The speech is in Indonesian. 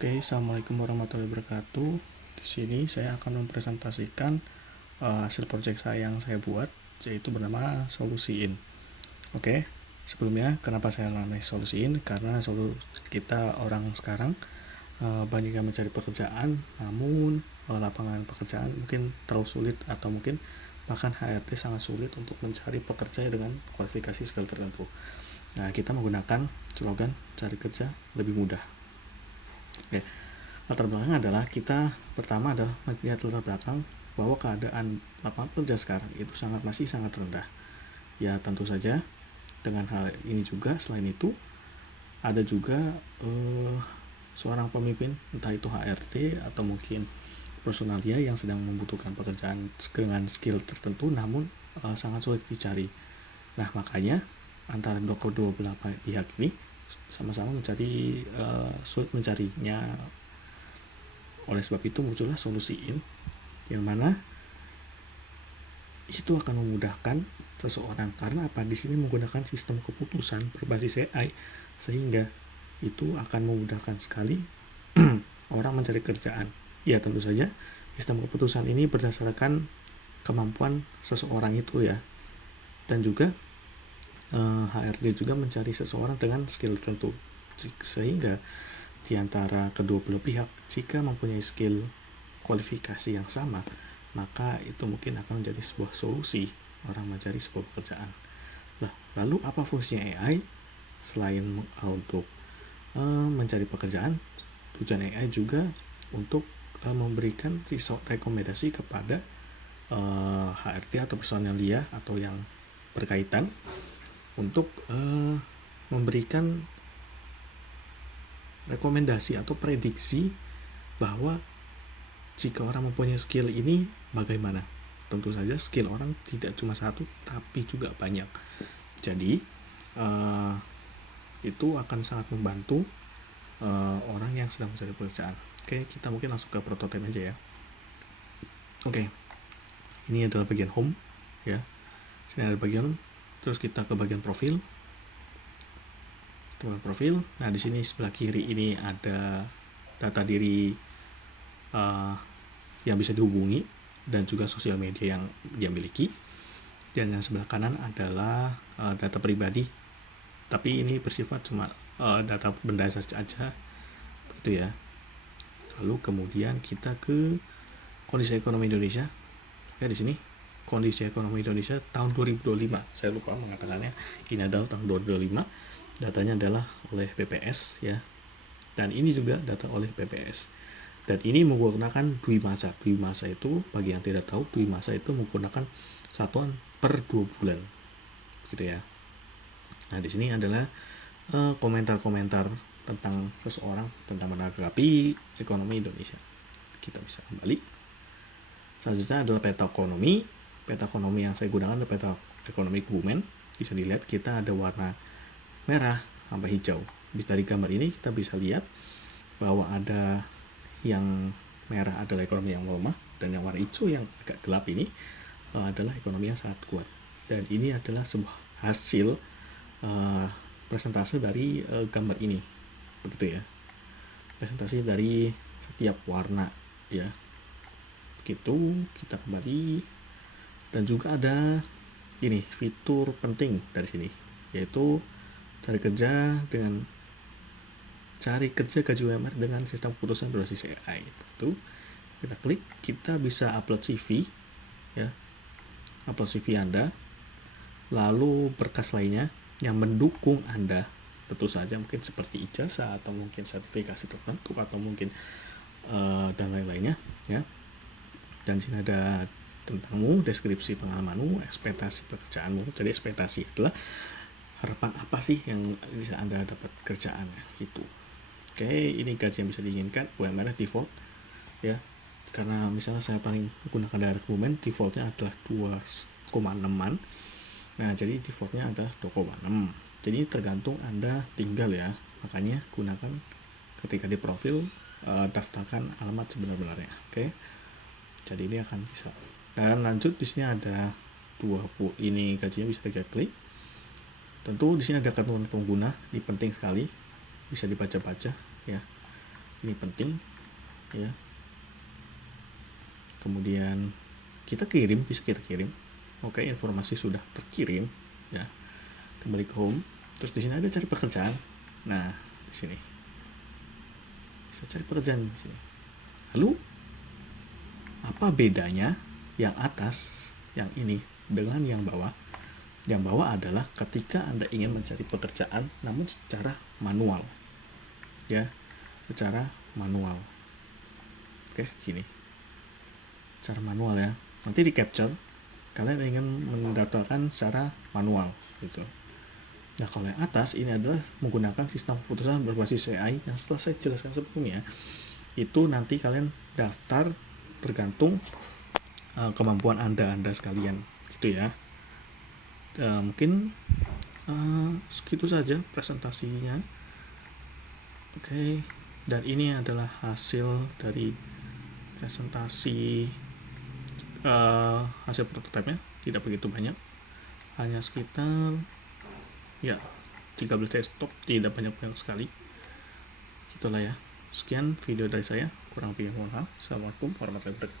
Oke, assalamualaikum warahmatullahi wabarakatuh. Di sini saya akan mempresentasikan hasil project saya yang saya buat, yaitu bernama Solusiin. Oke, sebelumnya kenapa saya namanya Solusiin? Karena kita orang sekarang banyak yang mencari pekerjaan, namun lapangan pekerjaan mungkin terlalu sulit atau mungkin bahkan HRD sangat sulit untuk mencari pekerja dengan kualifikasi skill tertentu. Nah, kita menggunakan slogan cari kerja lebih mudah. Oke, latar belakang adalah pertama adalah melihat latar belakang bahwa keadaan lapangan kerja sekarang itu masih sangat rendah. Ya tentu saja dengan hal ini juga selain itu ada juga seorang pemimpin, entah itu HRD atau mungkin personalia yang sedang membutuhkan pekerjaan dengan skill tertentu namun sangat sulit dicari. Nah, makanya antara kedua belah pihak ini sama-sama sulit mencarinya. Oleh sebab itu muncullah Solusiin, yang mana itu akan memudahkan seseorang. Karena apa? Di sini menggunakan sistem keputusan berbasis AI, sehingga itu akan memudahkan sekali orang mencari kerjaan. Ya tentu saja sistem keputusan ini berdasarkan kemampuan seseorang itu ya, dan juga HRD juga mencari seseorang dengan skill tertentu, sehingga di antara kedua belah pihak jika mempunyai skill kualifikasi yang sama, maka itu mungkin akan menjadi sebuah solusi orang mencari sebuah pekerjaan. Nah, lalu apa fungsinya AI selain untuk mencari pekerjaan? Tujuan AI juga untuk memberikan rekomendasi kepada HRD atau personalia atau yang berkaitan untuk memberikan rekomendasi atau prediksi bahwa jika orang mempunyai skill ini bagaimana. Tentu saja skill orang tidak cuma satu tapi juga banyak. Jadi itu akan sangat membantu orang yang sedang mencari pekerjaan. Oke, kita mungkin langsung ke prototipe aja ya. Oke, ini adalah bagian home ya. Sini ada bagian, terus kita ke bagian profil. Nah, di sini sebelah kiri ini ada data diri yang bisa dihubungi dan juga sosial media yang dia miliki. Dan yang sebelah kanan adalah data pribadi, tapi ini bersifat cuma data benda saja begitu ya. Lalu kemudian kita ke kondisi ekonomi Indonesia. Oke, di sini kondisi ekonomi Indonesia tahun 2025. Saya lupa mengatakannya. Ini adalah tahun 2025. Datanya adalah oleh BPS ya. Dan ini juga data oleh BPS. Dan ini menggunakan Dwi Masa. Dwi Masa itu, bagi yang tidak tahu, Dwi Masa itu menggunakan satuan per 2 bulan. Gitu ya. Nah, di sini adalah komentar-komentar tentang seseorang tentang menanggapi ekonomi Indonesia. Kita bisa kembali. Selanjutnya adalah peta ekonomi. Peta ekonomi yang saya gunakan adalah peta ekonomi Kebumen. Bisa dilihat kita ada warna merah sampai hijau. Dari gambar ini kita bisa lihat bahwa ada yang merah adalah ekonomi yang melemah, dan yang warna hijau yang agak gelap ini adalah ekonomi yang sangat kuat. Dan ini adalah sebuah hasil presentase dari gambar ini, begitu ya. Presentasi dari setiap warna ya. Begitu, kita kembali. Dan juga ada ini fitur penting dari sini, yaitu cari kerja gaji UMR dengan sistem keputusan berbasis AI. Itu kita klik, kita bisa upload CV ya, upload CV Anda, lalu berkas lainnya yang mendukung Anda, tentu saja mungkin seperti ijazah atau mungkin sertifikasi tertentu atau mungkin dan lain-lainnya ya. Dan sini ada tentangmu, deskripsi pengalamanmu, ekspektasi pekerjaanmu. Jadi ekspektasi adalah harapan apa sih yang bisa Anda dapat kerjaan gitu. Oke, ini gaji yang bisa diinginkan, UMR default ya. Karena misalnya saya paling menggunakan daerah Kebumen, defaultnya adalah 2,6an. Nah, jadi defaultnya adalah 2,6. Jadi tergantung Anda tinggal ya. Makanya gunakan ketika di profil, daftarkan alamat sebenar-benarnya. Oke. Jadi ini akan bisa. Dan lanjut, di sini ada 20 ini gajinya bisa diklik. Tentu di sini ada ketentuan pengguna, ini penting sekali, bisa dibaca-baca ya. ini penting ya. Kemudian bisa kita kirim. Oke, informasi sudah terkirim ya. Kembali ke home, terus di sini ada cari pekerjaan. Nah, di sini bisa cari pekerjaan di sini. Lalu apa bedanya yang atas, yang ini dengan yang bawah? Yang bawah adalah ketika Anda ingin mencari pekerjaan namun secara manual. Ya, secara manual. Oke, gini. Cara manual ya. Nanti di capture kalian ingin mendaftarkan secara manual gitu. Nah, kalau yang atas ini adalah menggunakan sistem keputusan berbasis AI yang setelah saya jelaskan sebelumnya. Itu nanti kalian daftar tergantung kemampuan Anda sekalian gitu ya. Mungkin segitu saja presentasinya. Oke, dan ini adalah hasil dari presentasi hasil prototipe-nya. Tidak begitu banyak, hanya sekitar 13 desktop, tidak banyak-banyak sekali. Itulah ya. Sekian video dari saya, kurang lebih mohon maaf. Assalamualaikum warahmatullahi wabarakatuh.